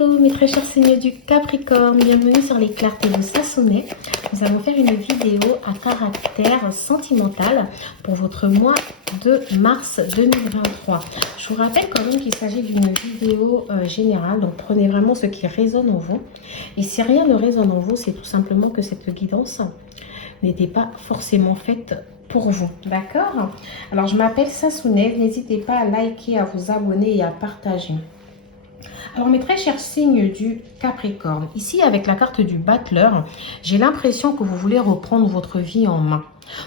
Hello mes très chers signes du Capricorne, bienvenue sur les clartés de Sassonet. Nous allons faire une vidéo à caractère sentimental pour votre mois de mars 2023. Je vous rappelle quand même qu'il s'agit d'une vidéo générale, donc prenez vraiment ce qui résonne en vous. Et si rien ne résonne en vous, c'est tout simplement que cette guidance n'était pas forcément faite pour vous, d'accord? Alors je m'appelle Sassonet, n'hésitez pas à liker, à vous abonner et à partager. Alors mes très chers signes du Capricorne, ici avec la carte du battleur, j'ai l'impression que vous voulez reprendre votre vie en main.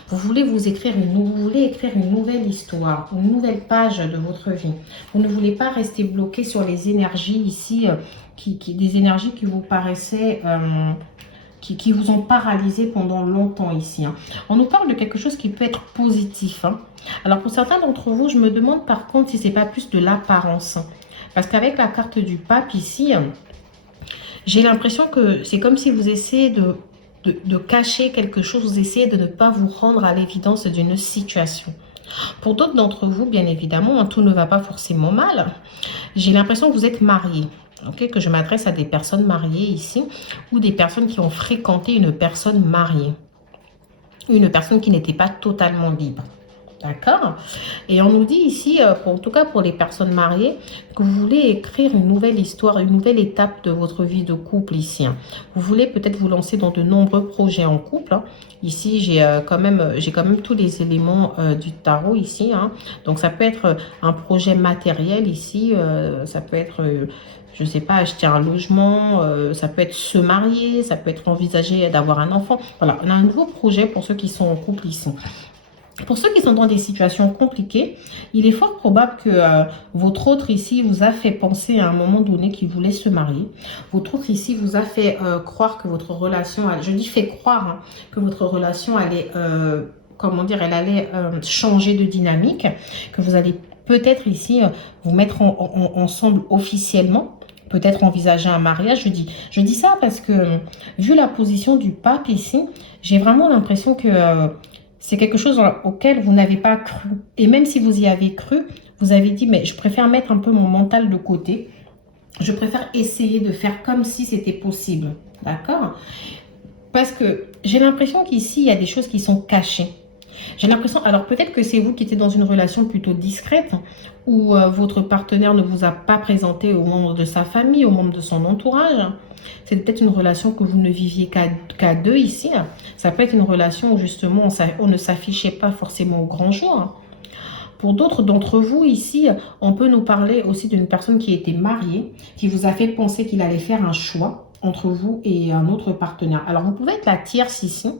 Vous voulez écrire une nouvelle histoire, une nouvelle page de votre vie. Vous ne voulez pas rester bloqué sur les énergies ici, des énergies qui vous paraissaient... qui vous ont paralysé pendant longtemps ici. On nous parle de quelque chose qui peut être positif. Alors pour certains d'entre vous, je me demande par contre si c'est pas plus de l'apparence. Parce qu'avec la carte du pape ici, j'ai l'impression que c'est comme si vous essayez de cacher quelque chose, vous essayez de ne pas vous rendre à l'évidence d'une situation. Pour d'autres d'entre vous, bien évidemment, tout ne va pas forcément mal. J'ai l'impression que vous êtes mariés. Okay, que je m'adresse à des personnes mariées ici ou des personnes qui ont fréquenté une personne mariée. Une personne qui n'était pas totalement libre. D'accord? Et on nous dit ici, en tout cas pour les personnes mariées, que vous voulez écrire une nouvelle histoire, une nouvelle étape de votre vie de couple ici. Vous voulez peut-être vous lancer dans de nombreux projets en couple. Ici, j'ai quand même tous les éléments du tarot ici. Donc, ça peut être un projet matériel ici. Ça peut être... je ne sais pas, acheter un logement, ça peut être se marier, ça peut être envisager d'avoir un enfant. Voilà, on a un nouveau projet pour ceux qui sont en couple ici. Pour ceux qui sont dans des situations compliquées, il est fort probable que votre autre ici vous a fait penser à un moment donné qu'il voulait se marier. Votre autre ici vous a fait croire que votre relation, je dis fait croire, que votre relation allait, comment dire, elle allait changer de dynamique, que vous allez peut-être ici vous mettre ensemble officiellement. Peut-être envisager un mariage. Je dis ça parce que, vu la position du pape ici, j'ai vraiment l'impression que c'est quelque chose auquel vous n'avez pas cru. Et même si vous y avez cru, vous avez dit, mais je préfère mettre un peu mon mental de côté. Je préfère essayer de faire comme si c'était possible. D'accord? Parce que j'ai l'impression qu'ici, il y a des choses qui sont cachées. J'ai l'impression, alors peut-être que c'est vous qui étiez dans une relation plutôt discrète, où votre partenaire ne vous a pas présenté aux membres de sa famille, aux membres de son entourage. C'est peut-être une relation que vous ne viviez qu'à deux ici. Ça peut être une relation où justement on ne s'affichait pas forcément au grand jour. Pour d'autres d'entre vous ici, on peut nous parler aussi d'une personne qui était mariée, qui vous a fait penser qu'il allait faire un choix entre vous et un autre partenaire. Alors vous pouvez être la tierce ici,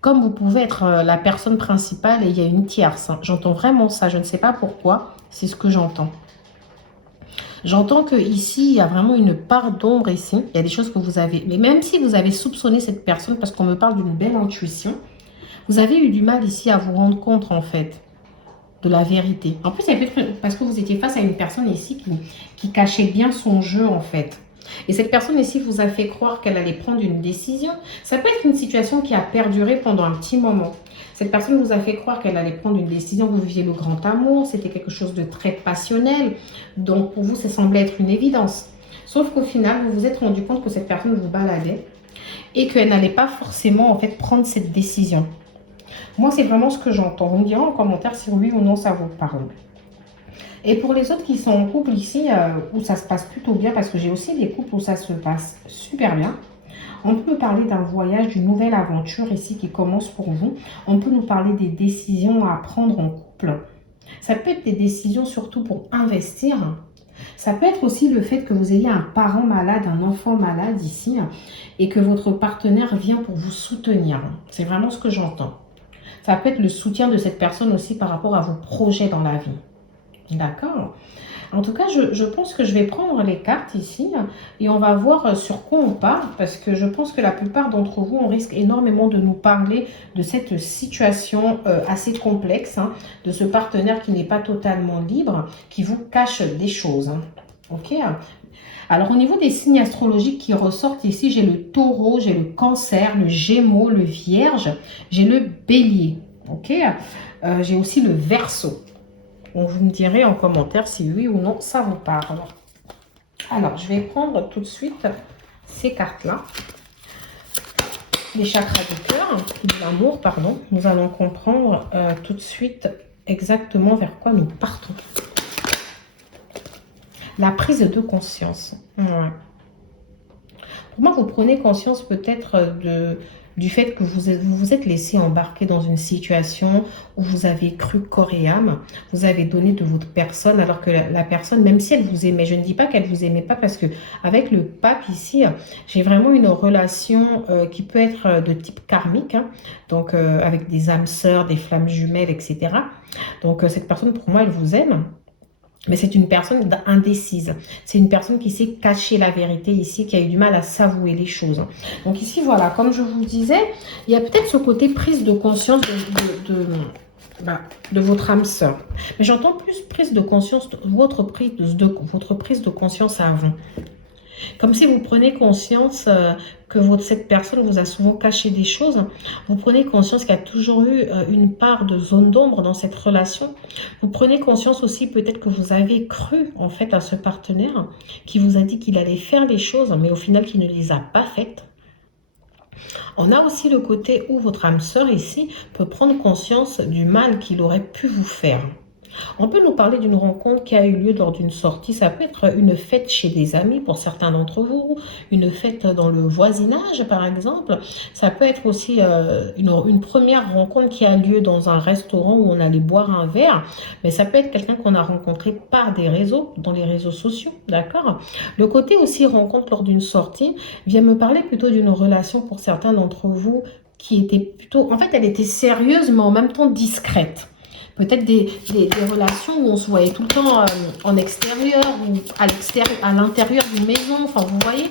comme vous pouvez être la personne principale et il y a une tierce. J'entends vraiment ça, je ne sais pas pourquoi, c'est ce que j'entends. J'entends que ici il y a vraiment une part d'ombre ici. Il y a des choses que vous avez... Mais même si vous avez soupçonné cette personne, parce qu'on me parle d'une belle intuition, vous avez eu du mal ici à vous rendre compte, en fait, de la vérité. En plus, c'est peut-être parce que vous étiez face à une personne ici qui cachait bien son jeu, en fait. Et cette personne ici vous a fait croire qu'elle allait prendre une décision. Ça peut être une situation qui a perduré pendant un petit moment. Cette personne vous a fait croire qu'elle allait prendre une décision. Vous viviez le grand amour. C'était quelque chose de très passionnel. Donc, pour vous, ça semblait être une évidence. Sauf qu'au final, vous vous êtes rendu compte que cette personne vous baladait et qu'elle n'allait pas forcément, en fait, prendre cette décision. Moi, c'est vraiment ce que j'entends. Vous me direz en commentaire si oui ou non ça vous parle. Et pour les autres qui sont en couple ici, où ça se passe plutôt bien, parce que j'ai aussi des couples où ça se passe super bien, on peut parler d'un voyage, d'une nouvelle aventure ici qui commence pour vous. On peut nous parler des décisions à prendre en couple. Ça peut être des décisions surtout pour investir. Ça peut être aussi le fait que vous ayez un parent malade, un enfant malade ici, et que votre partenaire vient pour vous soutenir. C'est vraiment ce que j'entends. Ça peut être le soutien de cette personne aussi par rapport à vos projets dans la vie. D'accord. En tout cas, je pense que je vais prendre les cartes ici et on va voir sur quoi on parle parce que je pense que la plupart d'entre vous, on risque énormément de nous parler de cette situation assez complexe, de ce partenaire qui n'est pas totalement libre, qui vous cache des choses. Ok. Alors, au niveau des signes astrologiques qui ressortent ici, j'ai le taureau, j'ai le cancer, le gémeaux, le vierge, j'ai le bélier. Ok. J'ai aussi le verseau. Vous me direz en commentaire si oui ou non ça vous parle. Alors, je vais prendre tout de suite ces cartes-là. Les chakras du cœur, de l'amour, pardon. Nous allons comprendre tout de suite exactement vers quoi nous partons. La prise de conscience. Ouais. Pour moi, vous prenez conscience peut-être du fait que vous vous êtes laissé embarquer dans une situation où vous avez cru corps et âme, vous avez donné de votre personne, alors que la personne, même si elle vous aimait, je ne dis pas qu'elle vous aimait pas, parce que avec le pape ici, j'ai vraiment une relation qui peut être de type karmique, hein, donc avec des âmes sœurs, des flammes jumelles, etc. Donc cette personne, pour moi, elle vous aime. Mais c'est une personne indécise. C'est une personne qui sait cacher la vérité ici, qui a eu du mal à s'avouer les choses. Donc ici, voilà, comme je vous disais, il y a peut-être ce côté prise de conscience de votre âme sœur. Mais j'entends plus prise de conscience, votre prise de conscience à vous. Comme si vous prenez conscience que cette personne vous a souvent caché des choses. Vous prenez conscience qu'il y a toujours eu une part de zone d'ombre dans cette relation. Vous prenez conscience aussi peut-être que vous avez cru en fait à ce partenaire qui vous a dit qu'il allait faire les choses, mais au final qu'il ne les a pas faites. On a aussi le côté où votre âme sœur ici peut prendre conscience du mal qu'il aurait pu vous faire. On peut nous parler d'une rencontre qui a eu lieu lors d'une sortie. Ça peut être une fête chez des amis pour certains d'entre vous, une fête dans le voisinage par exemple. Ça peut être aussi une première rencontre qui a lieu dans un restaurant où on allait boire un verre. Mais ça peut être quelqu'un qu'on a rencontré par des réseaux, dans les réseaux sociaux, d'accord? Le côté aussi rencontre lors d'une sortie vient me parler plutôt d'une relation pour certains d'entre vous qui était plutôt... En fait, elle était sérieuse mais en même temps discrète. Peut-être des relations où on se voyait tout le temps en extérieur ou à l'intérieur d'une maison. Enfin, vous voyez,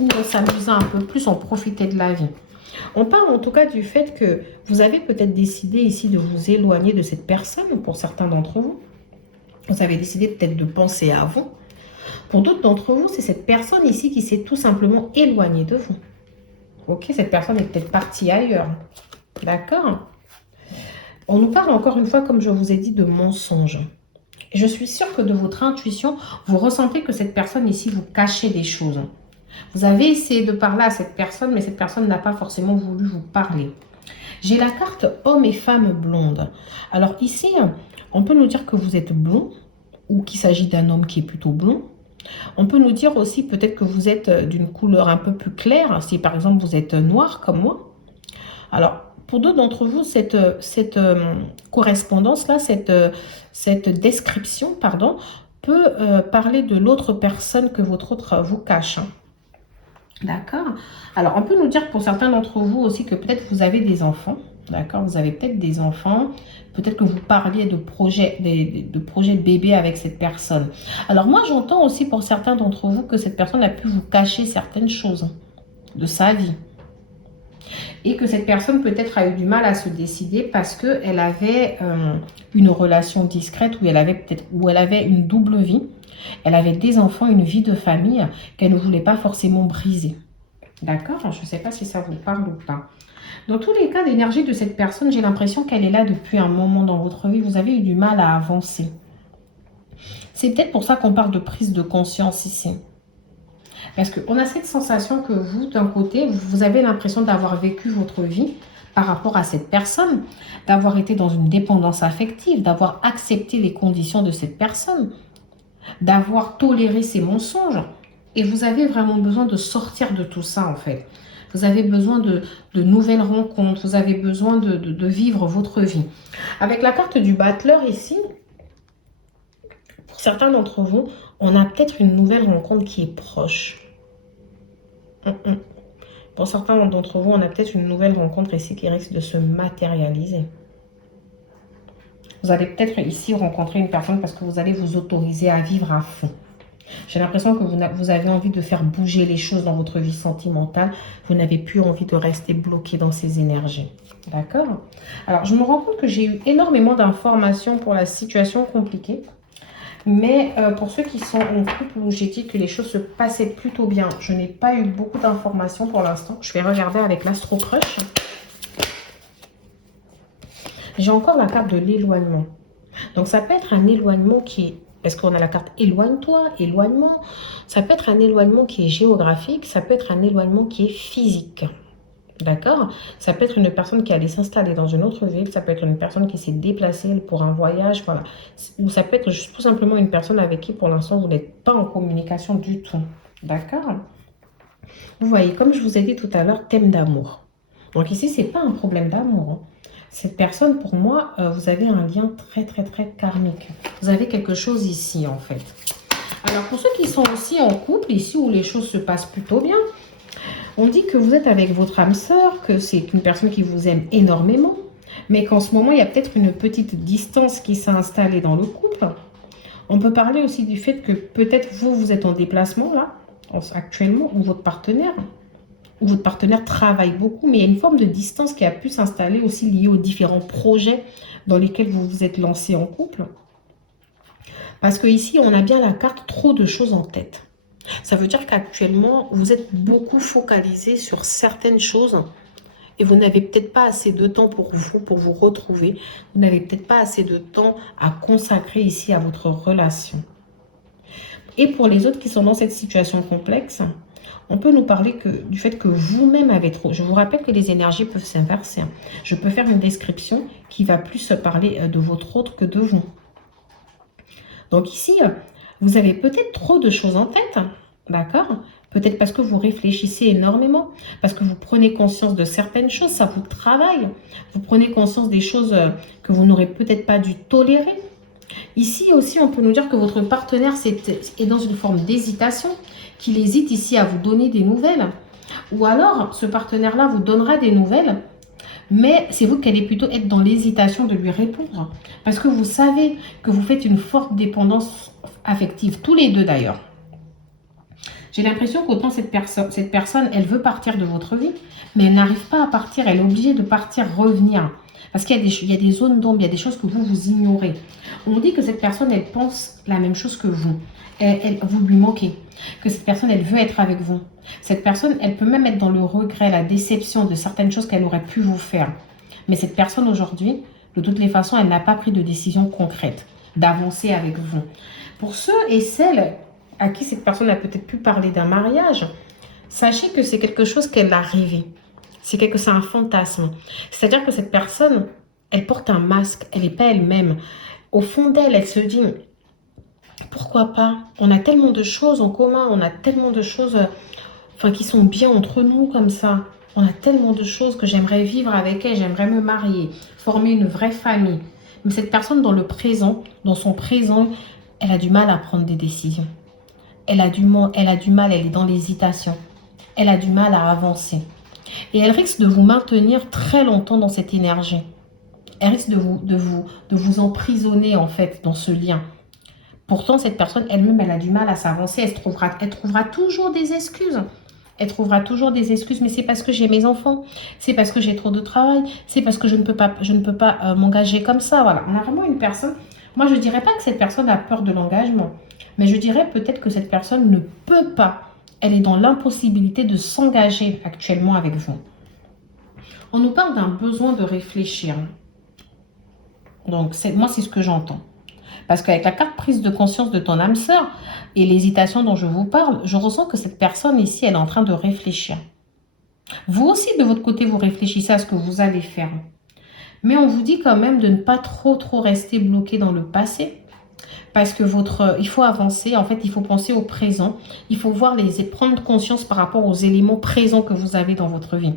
où on s'amusait un peu plus, on profitait de la vie. On parle en tout cas du fait que vous avez peut-être décidé ici de vous éloigner de cette personne, pour certains d'entre vous. Vous avez décidé peut-être de penser à vous. Pour d'autres d'entre vous, c'est cette personne ici qui s'est tout simplement éloignée de vous. Ok, cette personne est peut-être partie ailleurs. D'accord ? On nous parle encore une fois, comme je vous ai dit, de mensonges. Et je suis sûre que de votre intuition, vous ressentez que cette personne ici vous cachez des choses. Vous avez essayé de parler à cette personne, mais cette personne n'a pas forcément voulu vous parler. J'ai la carte homme et femme blonde. Alors ici, on peut nous dire que vous êtes blond ou qu'il s'agit d'un homme qui est plutôt blond. On peut nous dire aussi peut-être que vous êtes d'une couleur un peu plus claire, si par exemple vous êtes noir comme moi. Alors, pour d'autres d'entre vous, cette correspondance-là, cette description, pardon, peut parler de l'autre personne que votre autre vous cache. Hein. D'accord? Alors, on peut nous dire pour certains d'entre vous aussi que peut-être vous avez des enfants. D'accord? Vous avez peut-être des enfants. Peut-être que vous parliez de projets de bébé avec cette personne. Alors, moi, j'entends aussi pour certains d'entre vous que cette personne a pu vous cacher certaines choses de sa vie. Et que cette personne peut-être a eu du mal à se décider parce qu'elle avait une relation discrète où elle avait une double vie. Elle avait des enfants, une vie de famille qu'elle ne voulait pas forcément briser. D'accord? Je ne sais pas si ça vous parle ou pas. Dans tous les cas, l'énergie de cette personne, j'ai l'impression qu'elle est là depuis un moment dans votre vie. Vous avez eu du mal à avancer. C'est peut-être pour ça qu'on parle de prise de conscience ici. Parce qu'on a cette sensation que vous, d'un côté, vous avez l'impression d'avoir vécu votre vie par rapport à cette personne, d'avoir été dans une dépendance affective, d'avoir accepté les conditions de cette personne, d'avoir toléré ses mensonges. Et vous avez vraiment besoin de sortir de tout ça, en fait. Vous avez besoin de nouvelles rencontres, vous avez besoin de vivre votre vie. Avec la carte du battleur ici, pour certains d'entre vous, on a peut-être une nouvelle rencontre qui est proche. Pour certains d'entre vous, on a peut-être une nouvelle rencontre ici qui risque de se matérialiser. Vous allez peut-être ici rencontrer une personne parce que vous allez vous autoriser à vivre à fond. J'ai l'impression que vous avez envie de faire bouger les choses dans votre vie sentimentale. Vous n'avez plus envie de rester bloqué dans ces énergies. D'accord? Alors, je me rends compte que j'ai eu énormément d'informations pour la situation compliquée. Mais pour ceux qui sont en couple où j'ai dit que les choses se passaient plutôt bien, je n'ai pas eu beaucoup d'informations pour l'instant. Je vais regarder avec l'Astro Crush. J'ai encore la carte de l'éloignement. Donc ça peut être un éloignement qui est Parce qu'on a la carte éloigne-toi, éloignement. Ça peut être un éloignement qui est géographique, ça peut être un éloignement qui est physique. D'accord? Ça peut être une personne qui allait s'installer dans une autre ville, ça peut être une personne qui s'est déplacée pour un voyage, voilà. Ou ça peut être juste tout simplement une personne avec qui pour l'instant vous n'êtes pas en communication du tout. D'accord? Vous voyez, comme je vous ai dit tout à l'heure, thème d'amour. Donc ici, c'est pas un problème d'amour, hein. Cette personne, pour moi, vous avez un lien très, très, très karmique. Vous avez quelque chose ici, en fait. Alors, pour ceux qui sont aussi en couple, ici où les choses se passent plutôt bien, on dit que vous êtes avec votre âme sœur, que c'est une personne qui vous aime énormément, mais qu'en ce moment, il y a peut-être une petite distance qui s'est installée dans le couple. On peut parler aussi du fait que peut-être vous, vous êtes en déplacement, là, actuellement, ou votre partenaire travaille beaucoup, mais il y a une forme de distance qui a pu s'installer aussi liée aux différents projets dans lesquels vous vous êtes lancé en couple. Parce que ici, on a bien la carte trop de choses en tête. Ça veut dire qu'actuellement, vous êtes beaucoup focalisé sur certaines choses et vous n'avez peut-être pas assez de temps pour vous retrouver. Vous n'avez peut-être pas assez de temps à consacrer ici à votre relation. Et pour les autres qui sont dans cette situation complexe, on peut nous parler du fait que vous-même avez trop. Je vous rappelle que les énergies peuvent s'inverser. Je peux faire une description qui va plus parler de votre autre que de vous. Donc ici, vous avez peut-être trop de choses en tête, d'accord? Peut-être parce que vous réfléchissez énormément, parce que vous prenez conscience de certaines choses, ça vous travaille. Vous prenez conscience des choses que vous n'aurez peut-être pas dû tolérer. Ici aussi, on peut nous dire que votre partenaire est dans une forme d'hésitation, qu'il hésite ici à vous donner des nouvelles. Ou alors, ce partenaire-là vous donnera des nouvelles, mais c'est vous qui allez plutôt être dans l'hésitation de lui répondre. Parce que vous savez que vous faites une forte dépendance affective, tous les deux d'ailleurs. J'ai l'impression qu'autant cette personne, elle veut partir de votre vie, mais elle n'arrive pas à partir, elle est obligée de partir, revenir. Parce qu'il y a des zones d'ombre, il y a des choses que vous ignorez. On dit que cette personne, elle pense la même chose que vous. Vous lui manquez. Que cette personne, elle veut être avec vous. Cette personne, elle peut même être dans le regret, la déception de certaines choses qu'elle aurait pu vous faire. Mais cette personne, aujourd'hui, de toutes les façons, elle n'a pas pris de décision concrète d'avancer avec vous. Pour ceux et celles à qui cette personne a peut-être pu parler d'un mariage, sachez que c'est quelque chose qu'elle a rêvé. C'est un fantasme. C'est-à-dire que cette personne, elle porte un masque, elle n'est pas elle-même. Au fond d'elle, elle se dit, pourquoi pas? On a tellement de choses en commun, on a tellement de choses qui sont bien entre nous comme ça. On a tellement de choses que j'aimerais vivre avec elle, j'aimerais me marier, former une vraie famille. Mais cette personne dans le présent, dans son présent, elle a du mal à prendre des décisions. Elle a du mal, elle est dans l'hésitation. Elle a du mal à avancer. Et elle risque de vous maintenir très longtemps dans cette énergie. Elle risque de vous emprisonner en fait dans ce lien. Pourtant, cette personne elle-même, elle a du mal à s'avancer. Elle trouvera toujours des excuses. Elle trouvera toujours des excuses, mais c'est parce que j'ai mes enfants, c'est parce que j'ai trop de travail, c'est parce que je ne peux pas m'engager comme ça. Voilà, on a vraiment une personne. Moi, je ne dirais pas que cette personne a peur de l'engagement, mais je dirais peut-être que cette personne ne peut pas. Elle est dans l'impossibilité de s'engager actuellement avec vous. On nous parle d'un besoin de réfléchir. Donc, moi, c'est ce que j'entends. Parce qu'avec la carte prise de conscience de ton âme sœur et l'hésitation dont je vous parle, je ressens que cette personne ici, elle est en train de réfléchir. Vous aussi, de votre côté, vous réfléchissez à ce que vous allez faire. Mais on vous dit quand même de ne pas trop rester bloqué dans le passé. Parce que il faut avancer, en fait, il faut penser au présent. Il faut prendre conscience par rapport aux éléments présents que vous avez dans votre vie.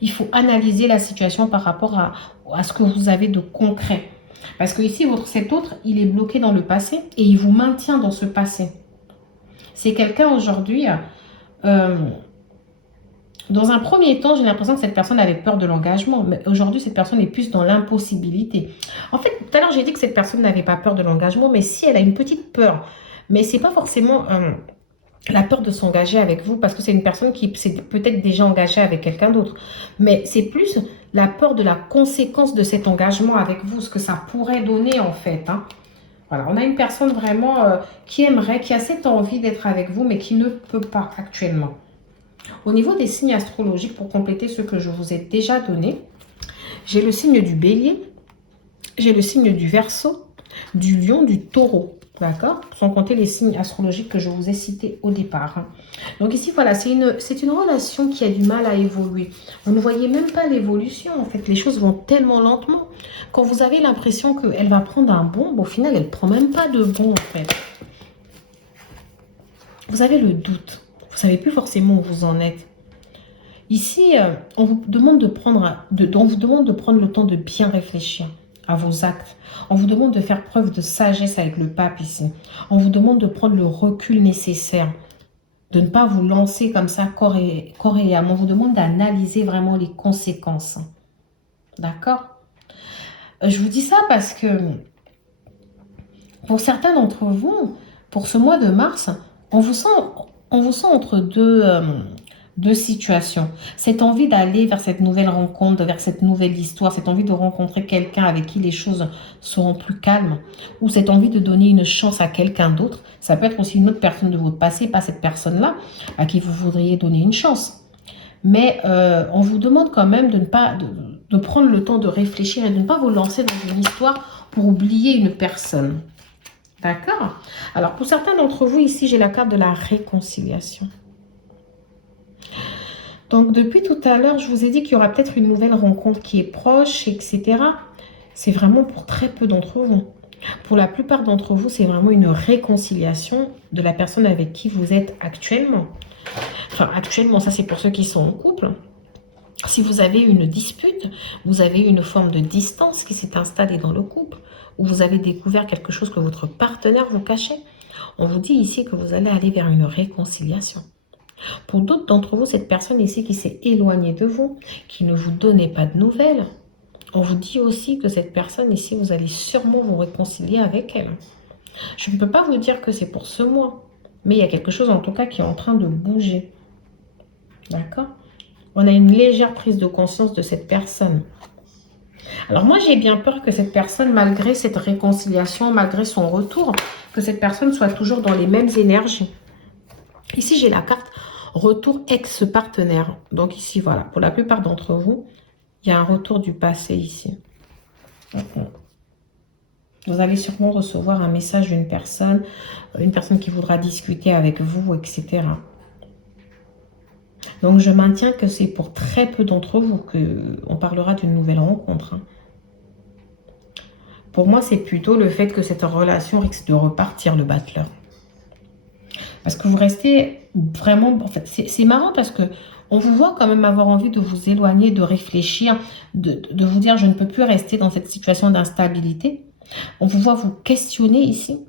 Il faut analyser la situation par rapport à ce que vous avez de concret. Parce que ici, cet autre, il est bloqué dans le passé et il vous maintient dans ce passé. C'est quelqu'un aujourd'hui, dans un premier temps, j'ai l'impression que cette personne avait peur de l'engagement. Mais aujourd'hui, cette personne est plus dans l'impossibilité. En fait, tout à l'heure, j'ai dit que cette personne n'avait pas peur de l'engagement, mais si elle a une petite peur, mais ce n'est pas forcément la peur de s'engager avec vous, parce que c'est une personne qui s'est peut-être déjà engagée avec quelqu'un d'autre. Mais c'est plus la peur de la conséquence de cet engagement avec vous, ce que ça pourrait donner en fait. Voilà, on a une personne vraiment qui aimerait, qui a cette envie d'être avec vous, mais qui ne peut pas actuellement. Au niveau des signes astrologiques, pour compléter ce que je vous ai déjà donné, j'ai le signe du bélier, j'ai le signe du verseau, du lion, du taureau. D'accord? Sans compter les signes astrologiques que je vous ai cités au départ. Hein. Donc ici, voilà, c'est une relation qui a du mal à évoluer. Vous ne voyez même pas l'évolution, en fait. Les choses vont tellement lentement. Quand vous avez l'impression qu'elle va prendre un bond, au final, elle ne prend même pas de bond, en fait. Vous avez le doute. Vous ne savez plus forcément où vous en êtes. Ici, on vous demande de prendre le temps de bien réfléchir à vos actes. On vous demande de faire preuve de sagesse avec le pape ici. On vous demande de prendre le recul nécessaire, de ne pas vous lancer comme ça corps et âme. On vous demande d'analyser vraiment les conséquences. D'accord? Je vous dis ça parce que pour certains d'entre vous, pour ce mois de mars, on vous sent entre deux situations. Cette envie d'aller vers cette nouvelle rencontre, vers cette nouvelle histoire, cette envie de rencontrer quelqu'un avec qui les choses seront plus calmes, ou cette envie de donner une chance à quelqu'un d'autre. Ça peut être aussi une autre personne de votre passé, pas cette personne-là, à qui vous voudriez donner une chance. Mais on vous demande quand même de prendre le temps de réfléchir et de ne pas vous lancer dans une histoire pour oublier une personne. D'accord? Alors, pour certains d'entre vous, ici, j'ai la carte de la réconciliation. Donc, depuis tout à l'heure, je vous ai dit qu'il y aura peut-être une nouvelle rencontre qui est proche, etc. C'est vraiment pour très peu d'entre vous. Pour la plupart d'entre vous, c'est vraiment une réconciliation de la personne avec qui vous êtes actuellement. Enfin, actuellement, ça c'est pour ceux qui sont en couple. Si vous avez une dispute, vous avez une forme de distance qui s'est installée dans le couple, ou vous avez découvert quelque chose que votre partenaire vous cachait, on vous dit ici que vous allez aller vers une réconciliation. Pour d'autres d'entre vous, cette personne ici qui s'est éloignée de vous, qui ne vous donnait pas de nouvelles, on vous dit aussi que cette personne ici, vous allez sûrement vous réconcilier avec elle. Je ne peux pas vous dire que c'est pour ce mois, mais il y a quelque chose en tout cas qui est en train de bouger. D'accord? On a une légère prise de conscience de cette personne. Alors moi, j'ai bien peur que cette personne, malgré cette réconciliation, malgré son retour, que cette personne soit toujours dans les mêmes énergies. Ici, j'ai la carte retour ex-partenaire. Donc ici, voilà, pour la plupart d'entre vous, il y a un retour du passé ici. Vous allez sûrement recevoir un message d'une personne qui voudra discuter avec vous, etc. Donc, je maintiens que c'est pour très peu d'entre vous qu'on parlera d'une nouvelle rencontre. Pour moi, c'est plutôt le fait que cette relation risque de repartir, le battleur. Parce que vous restez vraiment... En fait, c'est marrant parce que on vous voit quand même avoir envie de vous éloigner, de réfléchir, de vous dire « je ne peux plus rester dans cette situation d'instabilité ». On vous voit vous questionner ici.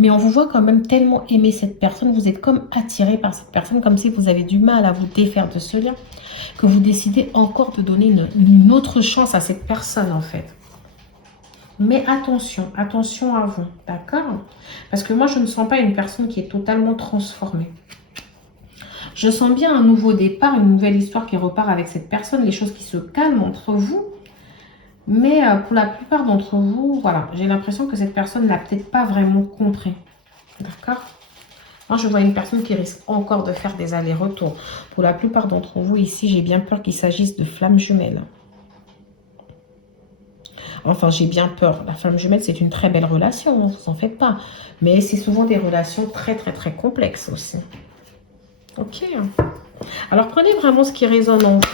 Mais on vous voit quand même tellement aimer cette personne, vous êtes comme attiré par cette personne, comme si vous avez du mal à vous défaire de ce lien, que vous décidez encore de donner une autre chance à cette personne en fait. Mais attention, attention à vous, d'accord? Parce que moi, je ne sens pas une personne qui est totalement transformée. Je sens bien un nouveau départ, une nouvelle histoire qui repart avec cette personne, les choses qui se calment entre vous. Mais pour la plupart d'entre vous, voilà, j'ai l'impression que cette personne ne l'a peut-être pas vraiment compris. D'accord? Moi, je vois une personne qui risque encore de faire des allers-retours. Pour la plupart d'entre vous, ici, j'ai bien peur qu'il s'agisse de flammes jumelles. Enfin, j'ai bien peur. La flamme jumelle, c'est une très belle relation, ne vous en faites pas. Mais c'est souvent des relations très, très, très complexes aussi. Ok. Alors, prenez vraiment ce qui résonne en vous.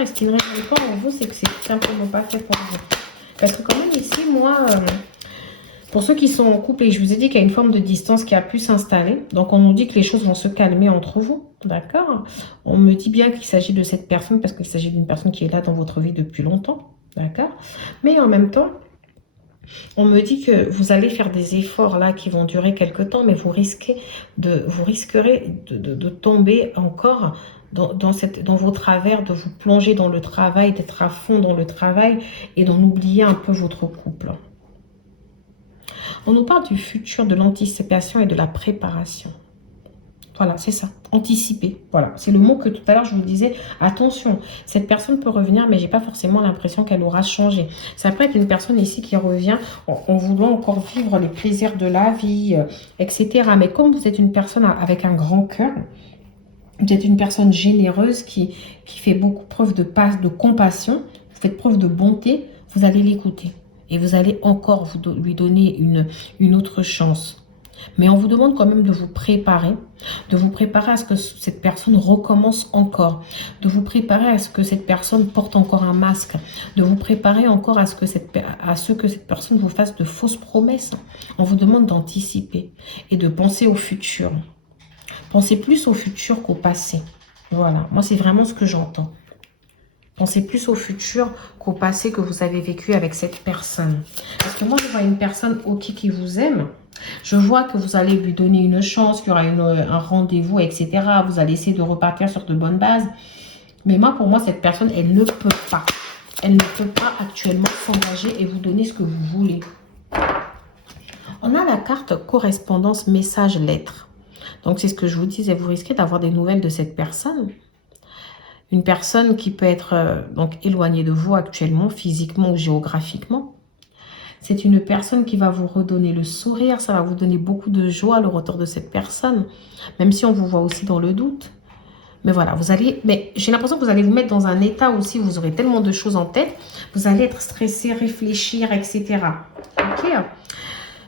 Et ce qui ne résonne pas en vous, c'est que c'est tout simplement pas fait pour vous. Parce que quand même ici, moi, pour ceux qui sont en couple, et je vous ai dit qu'il y a une forme de distance qui a pu s'installer. Donc on nous dit que les choses vont se calmer entre vous. D'accord? On me dit bien qu'il s'agit de cette personne parce qu'il s'agit d'une personne qui est là dans votre vie depuis longtemps. D'accord? Mais en même temps, on me dit que vous allez faire des efforts là qui vont durer quelque temps, mais vous risquerez de tomber encore dans vos travers, de vous plonger dans le travail, d'être à fond dans le travail et d'en oublier un peu votre couple. On nous parle du futur, de l'anticipation et de la préparation. Voilà, c'est ça. Anticiper. Voilà, c'est le mot que tout à l'heure je vous disais. Attention, cette personne peut revenir, mais j'ai pas forcément l'impression qu'elle aura changé. Ça peut être une personne ici qui revient en voulant encore vivre les plaisirs de la vie, etc. Mais comme vous êtes une personne avec un grand cœur, vous êtes une personne généreuse qui fait beaucoup preuve de compassion, vous faites preuve de bonté, vous allez l'écouter. Et vous allez encore lui donner une autre chance. Mais on vous demande quand même de vous préparer à ce que cette personne recommence encore, de vous préparer à ce que cette personne porte encore un masque, de vous préparer encore à ce que cette personne vous fasse de fausses promesses. On vous demande d'anticiper et de penser au futur. Pensez plus au futur qu'au passé. Voilà, moi c'est vraiment ce que j'entends. Pensez plus au futur qu'au passé que vous avez vécu avec cette personne. Parce que moi je vois une personne qui vous aime. Je vois que vous allez lui donner une chance, qu'il y aura un rendez-vous, etc. Vous allez essayer de repartir sur de bonnes bases. Mais moi, pour moi, cette personne, elle ne peut pas. Elle ne peut pas actuellement s'engager et vous donner ce que vous voulez. On a la carte correspondance, message, lettre. Donc, c'est ce que je vous disais. Vous risquez d'avoir des nouvelles de cette personne. Une personne qui peut être donc éloignée de vous actuellement, physiquement ou géographiquement. C'est une personne qui va vous redonner le sourire, ça va vous donner beaucoup de joie, le retour de cette personne, même si on vous voit aussi dans le doute. Mais voilà, j'ai l'impression que vous allez vous mettre dans un état aussi, vous aurez tellement de choses en tête, vous allez être stressé, réfléchir, etc. Ok.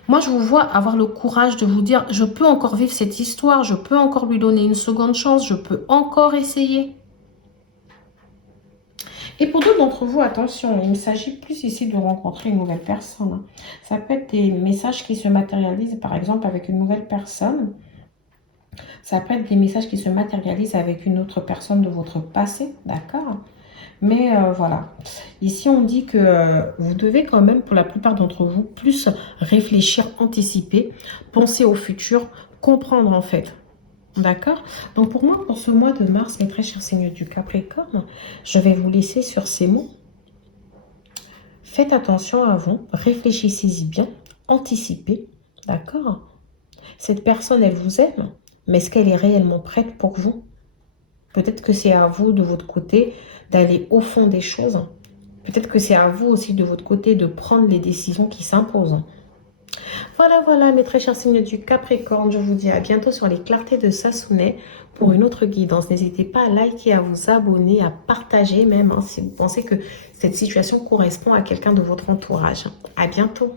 Moi, je vous vois avoir le courage de vous dire, je peux encore vivre cette histoire, je peux encore lui donner une seconde chance, je peux encore essayer. Et pour d'autres d'entre vous, attention, il s'agit plus ici de rencontrer une nouvelle personne. Ça peut être des messages qui se matérialisent, par exemple, avec une nouvelle personne. Ça peut être des messages qui se matérialisent avec une autre personne de votre passé, d'accord? Mais voilà, ici on dit que vous devez quand même, pour la plupart d'entre vous, plus réfléchir, anticiper, penser au futur, comprendre en fait. D'accord? Donc pour moi, pour ce mois de mars, mes très chers signes du Capricorne, je vais vous laisser sur ces mots. Faites attention à vous, réfléchissez-y bien, anticipez, d'accord? Cette personne, elle vous aime, mais est-ce qu'elle est réellement prête pour vous? Peut-être que c'est à vous, de votre côté, d'aller au fond des choses. Peut-être que c'est à vous aussi, de votre côté, de prendre les décisions qui s'imposent. Voilà, mes très chers signes du Capricorne. Je vous dis à bientôt sur les clartés de Sassonet pour une autre guidance. N'hésitez pas à liker, à vous abonner, à partager même si vous pensez que cette situation correspond à quelqu'un de votre entourage. À bientôt.